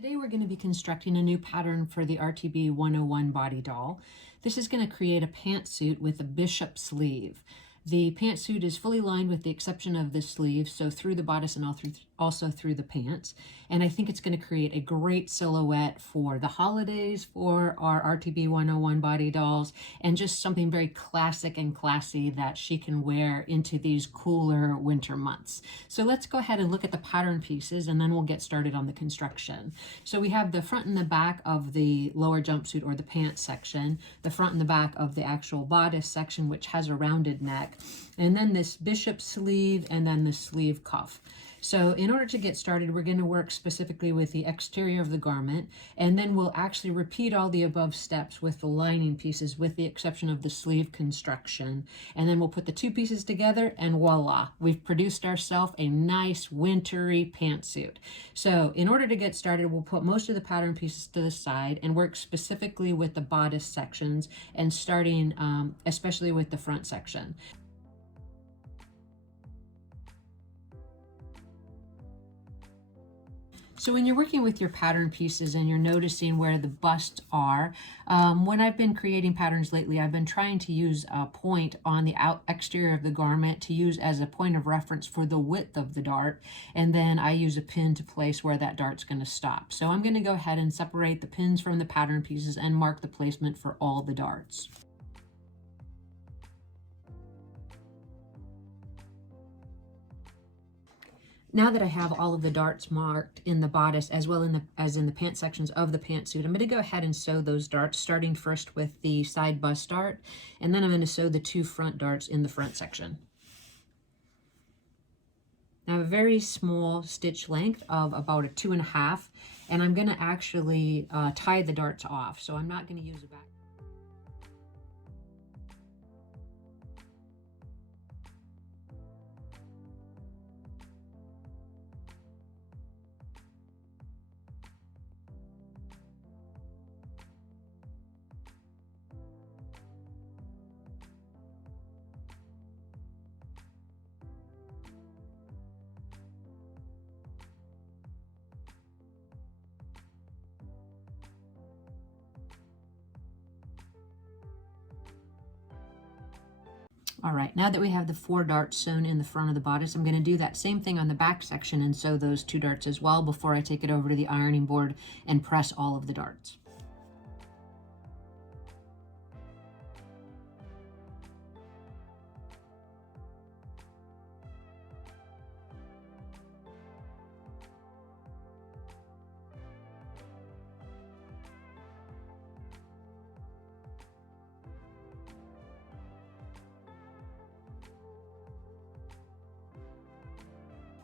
Today we're going to be constructing a new pattern for the RTB 101 body doll. This is going to create a pantsuit with a bishop sleeve. The pantsuit is fully lined with the exception of the sleeve, so through the bodice and also through the pants. And I think it's going to create a great silhouette for the holidays for our RTB 101 body dolls, and just something very classic and classy that she can wear into these cooler winter months. So let's go ahead and look at the pattern pieces, and then we'll get started on the construction. So we have the front and the back of the lower jumpsuit or the pants section, the front and the back of the actual bodice section, which has a rounded neck, and then this bishop sleeve, and then the sleeve cuff. So in order to get started, we're going to work specifically with the exterior of the garment, and then we'll actually repeat all the above steps with the lining pieces with the exception of the sleeve construction. And then we'll put the two pieces together and voila, we've produced ourselves a nice wintry pantsuit. So in order to get started, we'll put most of the pattern pieces to the side and work specifically with the bodice sections, and starting especially with the front section. So when you're working with your pattern pieces and you're noticing where the busts are, when I've been creating patterns lately, I've been trying to use a point on the exterior of the garment to use as a point of reference for the width of the dart, and then I use a pin to place where that dart's going to stop. So I'm going to go ahead and separate the pins from the pattern pieces and mark the placement for all the darts. Now that I have all of the darts marked in the bodice as well as in the pant sections of the pantsuit, I'm going to go ahead and sew those darts, starting first with the side bust dart, and then I'm going to sew the two front darts in the front section. I have a very small stitch length of about a 2.5, and I'm going to actually tie the darts off, so I'm not going to use a back. All right, now that we have the 4 darts sewn in the front of the bodice, I'm going to do that same thing on the back section and sew those 2 darts as well before I take it over to the ironing board and press all of the darts.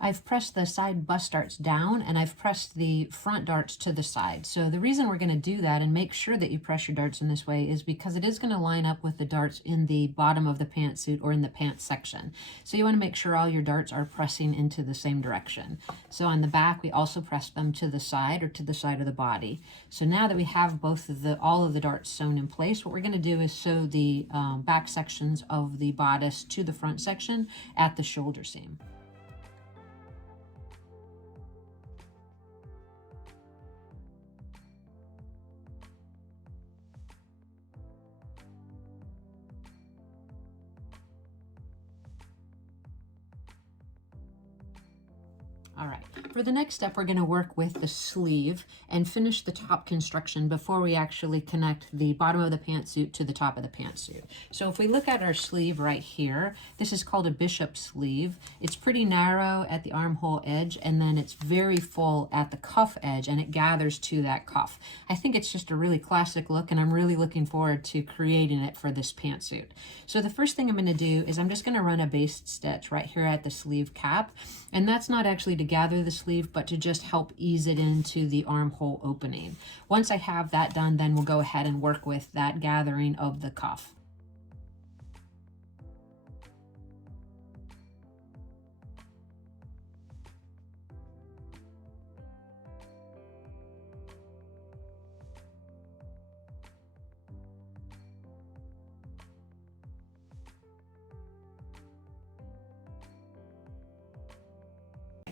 I've pressed the side bust darts down, and I've pressed the front darts to the side. So the reason we're going to do that and make sure that you press your darts in this way is because it is going to line up with the darts in the bottom of the pantsuit or in the pants section. So you want to make sure all your darts are pressing into the same direction. So on the back, we also press them to the side or to the side of the body. So now that we have all of the darts sewn in place, what we're going to do is sew the back sections of the bodice to the front section at the shoulder seam. All right, for the next step, we're going to work with the sleeve and finish the top construction before we actually connect the bottom of the pantsuit to the top of the pantsuit. So if we look at our sleeve right here, this is called a bishop sleeve. It's pretty narrow at the armhole edge, and then it's very full at the cuff edge, and it gathers to that cuff. I think it's just a really classic look, and I'm really looking forward to creating it for this pantsuit. So the first thing I'm going to do is I'm just going to run a baste stitch right here at the sleeve cap, and that's not actually to gather the sleeve, but to just help ease it into the armhole opening. Once I have that done, then we'll go ahead and work with that gathering of the cuff.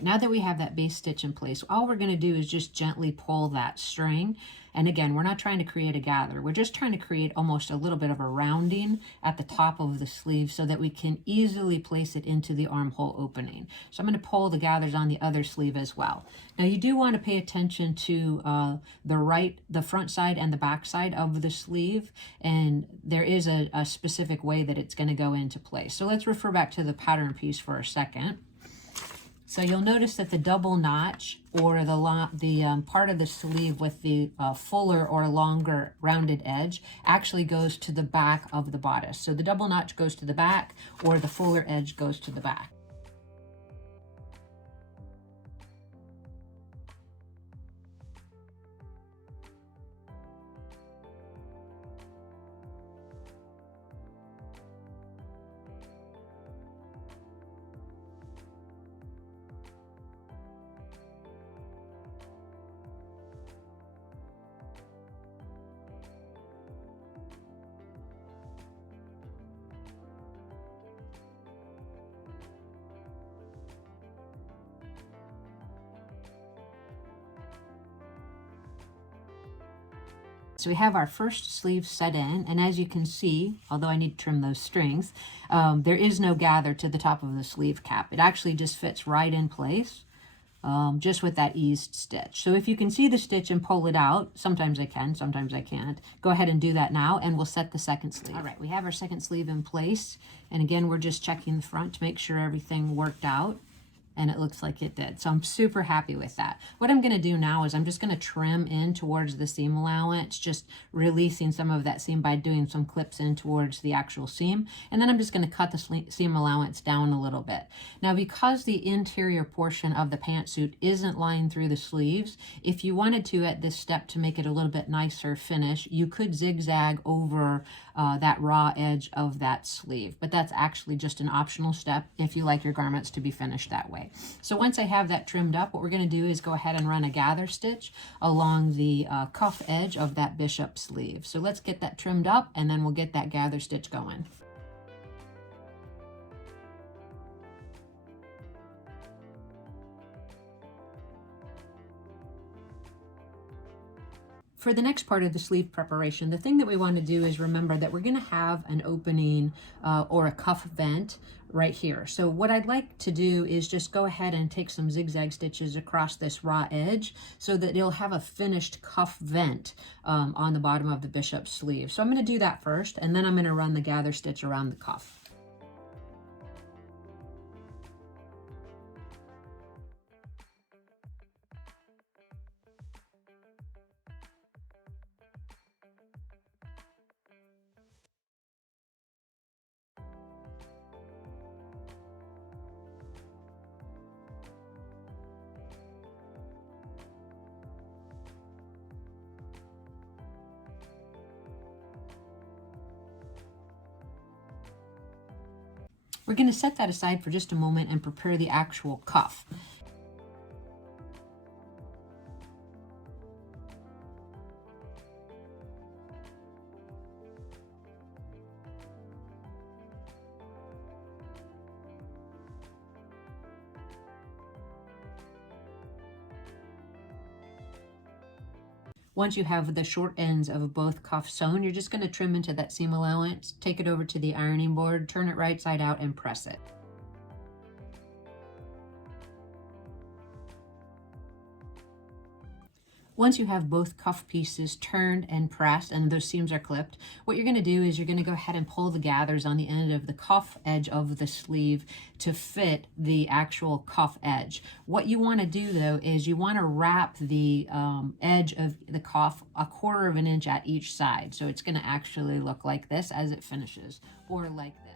right, now that we have that base stitch in place, all we're going to do is just gently pull that string. And again, we're not trying to create a gather. We're just trying to create almost a little bit of a rounding at the top of the sleeve so that we can easily place it into the armhole opening. So I'm going to pull the gathers on the other sleeve as well. Now you do want to pay attention to the front side and the back side of the sleeve, and there is a specific way that it's going to go into place. So let's refer back to the pattern piece for a second. So you'll notice that the double notch, or the part of the sleeve with the fuller or longer rounded edge, actually goes to the back of the bodice. So the double notch goes to the back, or the fuller edge goes to the back. So we have our first sleeve set in, and as you can see, although I need to trim those strings, there is no gather to the top of the sleeve cap. It actually just fits right in place, just with that eased stitch. So if you can see the stitch and pull it out, sometimes I can, sometimes I can't, go ahead and do that now, and we'll set the second sleeve. All right, we have our second sleeve in place, and again, we're just checking the front to make sure everything worked out. And it looks like it did. So I'm super happy with that. What I'm going to do now is I'm just going to trim in towards the seam allowance, just releasing some of that seam by doing some clips in towards the actual seam. And then I'm just going to cut the seam allowance down a little bit. Now, because the interior portion of the pantsuit isn't lined through the sleeves, if you wanted to at this step to make it a little bit nicer finish, you could zigzag over that raw edge of that sleeve. But that's actually just an optional step if you like your garments to be finished that way. So once I have that trimmed up, what we're going to do is go ahead and run a gather stitch along the cuff edge of that bishop sleeve. So let's get that trimmed up, and then we'll get that gather stitch going. For the next part of the sleeve preparation, the thing that we want to do is remember that we're going to have an opening or a cuff vent right here. So what I'd like to do is just go ahead and take some zigzag stitches across this raw edge so that it'll have a finished cuff vent on the bottom of the bishop sleeve. So I'm going to do that first, and then I'm going to run the gather stitch around the cuff. We're going to set that aside for just a moment and prepare the actual cuff. Once you have the short ends of both cuffs sewn, you're just going to trim into that seam allowance, take it over to the ironing board, turn it right side out, and press it. Once you have both cuff pieces turned and pressed and those seams are clipped, what you're going to do is you're going to go ahead and pull the gathers on the end of the cuff edge of the sleeve to fit the actual cuff edge. What you want to do though is you want to wrap the edge of the cuff 1/4 of an inch at each side. So it's going to actually look like this as it finishes, or like this.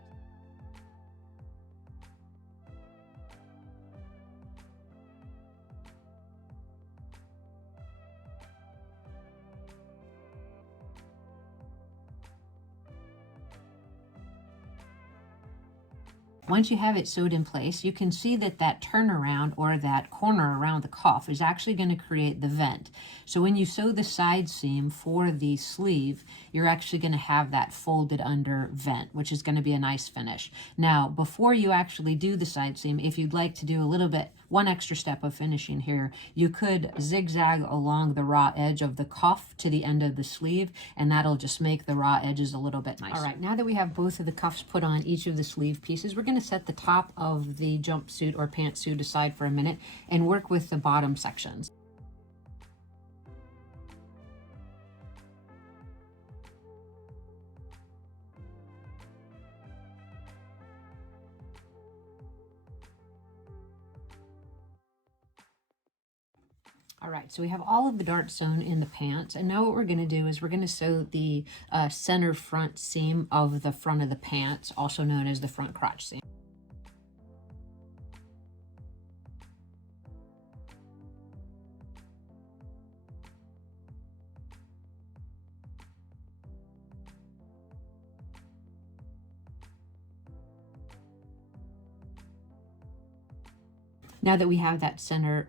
Once you have it sewed in place, you can see that that turnaround or that corner around the cuff is actually going to create the vent. So when you sew the side seam for the sleeve, you're actually going to have that folded under vent, which is going to be a nice finish. Now, before you actually do the side seam, if you'd like to do a little bit one extra step of finishing here. You could zigzag along the raw edge of the cuff to the end of the sleeve, and that'll just make the raw edges a little bit nicer. All right, now that we have both of the cuffs put on each of the sleeve pieces, we're going to set the top of the jumpsuit or pantsuit aside for a minute and work with the bottom sections. All right, so we have all of the darts sewn in the pants, and now what we're going to do is we're going to sew the center front seam of the front of the pants, also known as the front crotch seam. Now that we have that center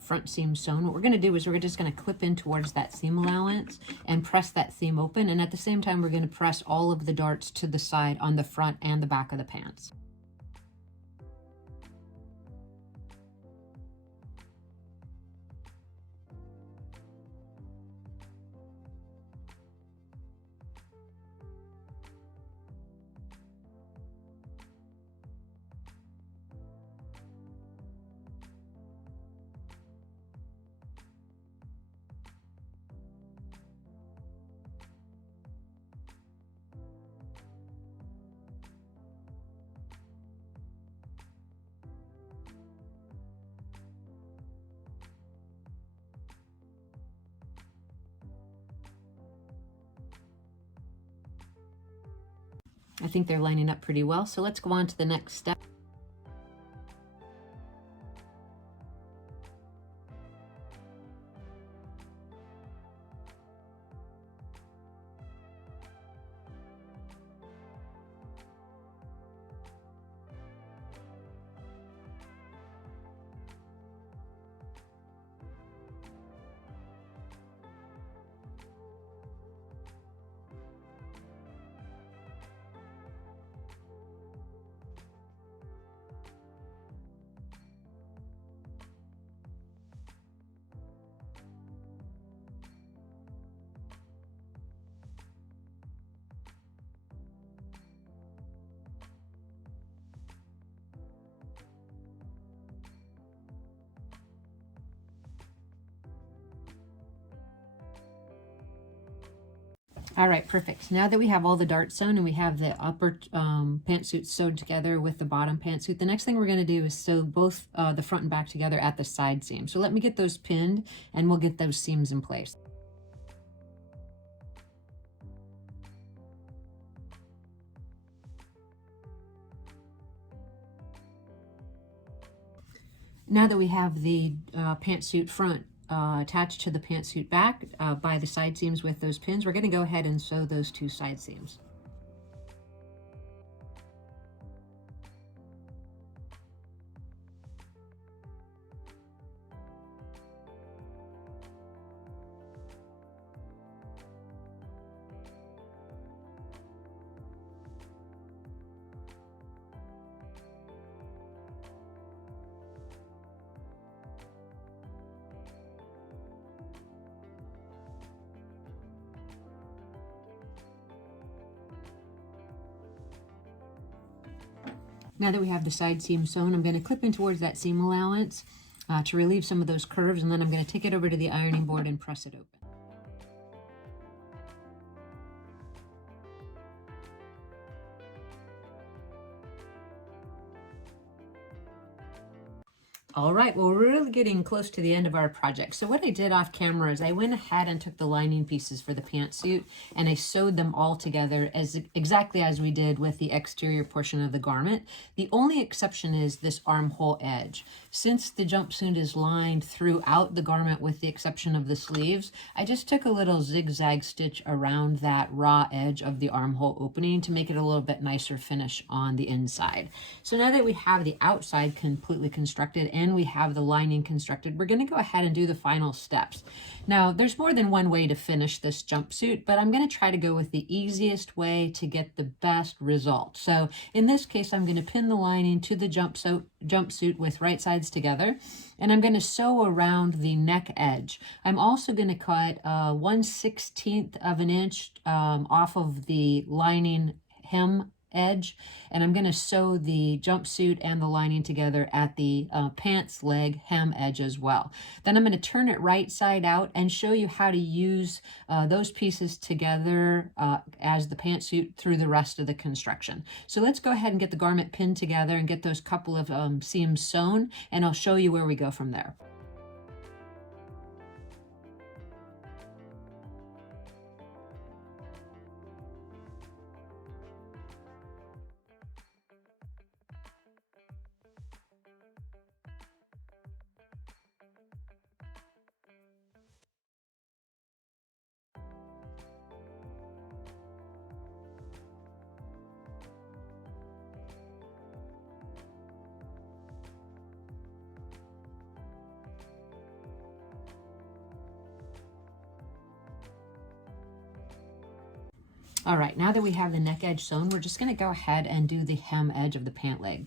front seam sewn, what we're going to do is we're just going to clip in towards that seam allowance and press that seam open. And at the same time, we're going to press all of the darts to the side on the front and the back of the pants. I think they're lining up pretty well, so let's go on to the next step. All right, perfect. Now that we have all the darts sewn and we have the upper pantsuit sewed together with the bottom pantsuit, the next thing we're going to do is sew both the front and back together at the side seam. So let me get those pinned and we'll get those seams in place. Now that we have the pantsuit front attached to the pantsuit back by the side seams with those pins, we're going to go ahead and sew those two side seams. Now that we have the side seam sewn, I'm going to clip in towards that seam allowance to relieve some of those curves, and then I'm going to take it over to the ironing board and press it open. All right, well, we're really getting close to the end of our project. So what I did off camera is I went ahead and took the lining pieces for the pantsuit and I sewed them all together exactly as we did with the exterior portion of the garment. The only exception is this armhole edge. Since the jumpsuit is lined throughout the garment with the exception of the sleeves, I just took a little zigzag stitch around that raw edge of the armhole opening to make it a little bit nicer finish on the inside. So now that we have the outside completely constructed and we have the lining constructed, we're going to go ahead and do the final steps. Now, there's more than one way to finish this jumpsuit, but I'm going to try to go with the easiest way to get the best result. So in this case, I'm going to pin the lining to the jumpsuit with right side sides together, and I'm going to sew around the neck edge. I'm also going to cut 1/16 of an inch off of the lining hem edge, and I'm going to sew the jumpsuit and the lining together at the pants leg hem edge as well. Then I'm going to turn it right side out and show you how to use those pieces together as the pantsuit through the rest of the construction. So let's go ahead and get the garment pinned together and get those couple of seams sewn, and I'll show you where we go from there. All right, now that we have the neck edge sewn, we're just going to go ahead and do the hem edge of the pant leg.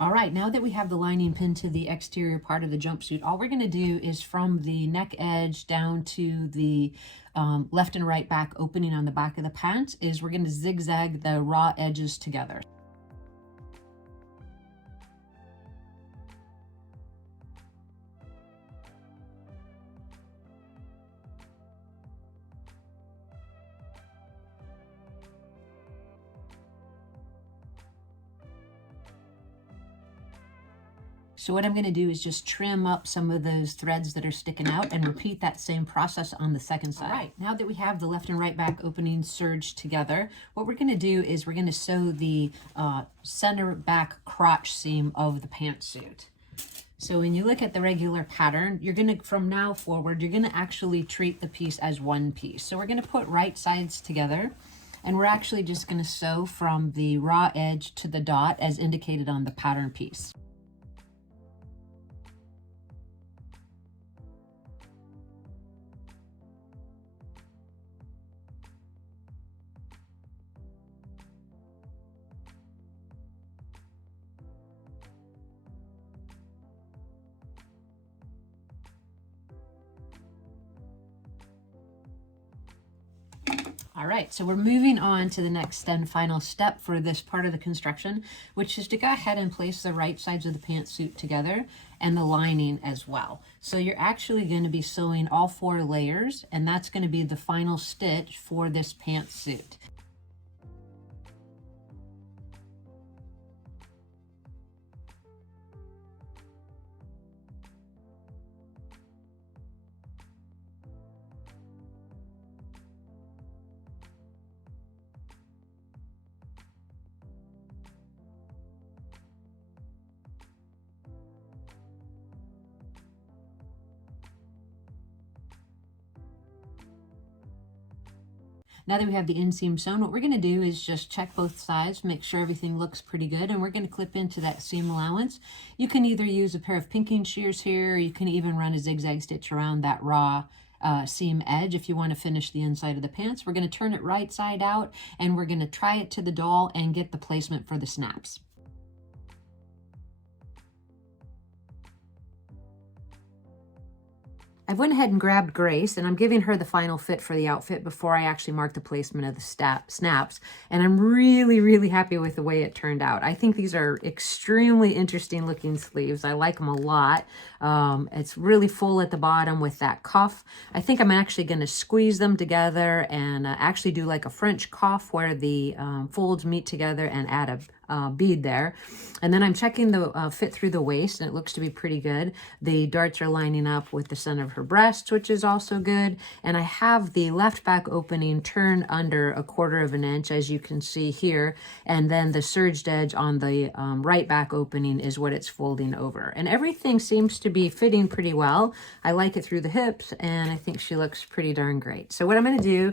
All right, now that we have the lining pinned to the exterior part of the jumpsuit, all we're going to do is from the neck edge down to the left and right back opening on the back of the pants is we're going to zigzag the raw edges together. So what I'm going to do is just trim up some of those threads that are sticking out and repeat that same process on the second side. All right, now that we have the left and right back openings serged together, what we're going to do is we're going to sew the center back crotch seam of the pantsuit. So when you look at the regular pattern, you're going to, from now forward, you're going to actually treat the piece as one piece. So we're going to put right sides together, and we're actually just going to sew from the raw edge to the dot as indicated on the pattern piece. All right, so we're moving on to the next and final step for this part of the construction, which is to go ahead and place the right sides of the pantsuit together and the lining as well. So you're actually going to be sewing all 4 layers, and that's going to be the final stitch for this pantsuit. Now that we have the inseam sewn, what we're going to do is just check both sides, make sure everything looks pretty good, and we're going to clip into that seam allowance. You can either use a pair of pinking shears here, or you can even run a zigzag stitch around that raw seam edge if you want to finish the inside of the pants. We're going to turn it right side out, and we're going to try it to the doll and get the placement for the snaps. I went ahead and grabbed Grace, and I'm giving her the final fit for the outfit before I actually mark the placement of the snaps. And I'm really, really happy with the way it turned out. I think these are extremely interesting looking sleeves. I like them a lot. It's really full at the bottom with that cuff. I think I'm actually going to squeeze them together and actually do like a French cuff where the folds meet together and add a bead there. And then I'm checking the fit through the waist, and it looks to be pretty good. The darts are lining up with the center of her breast, which is also good. And I have the left back opening turned under 1/4 of an inch, as you can see here. And then the serged edge on the right back opening is what it's folding over. And everything seems to be fitting pretty well. I like it through the hips, and I think she looks pretty darn great. So what I'm going to do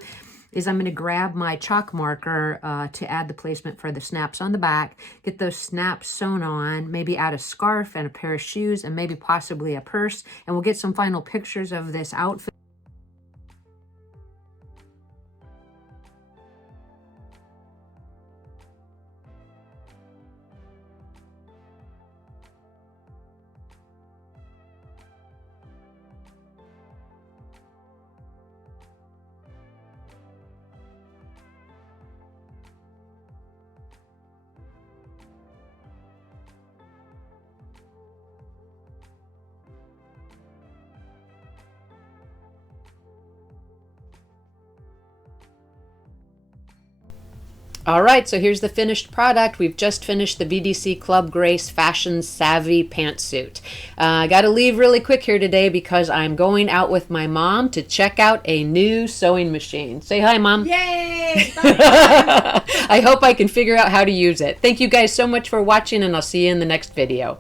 is I'm going to grab my chalk marker to add the placement for the snaps on the back, get those snaps sewn on, maybe add a scarf and a pair of shoes and maybe possibly a purse, and we'll get some final pictures of this outfit. All right, so here's the finished product. We've just finished the BDC Club Grace Fashion Savvy Pantsuit. I got to leave really quick here today because I'm going out with my mom to check out a new sewing machine. Say hi, Mom. Yay! I hope I can figure out how to use it. Thank you guys so much for watching, and I'll see you in the next video.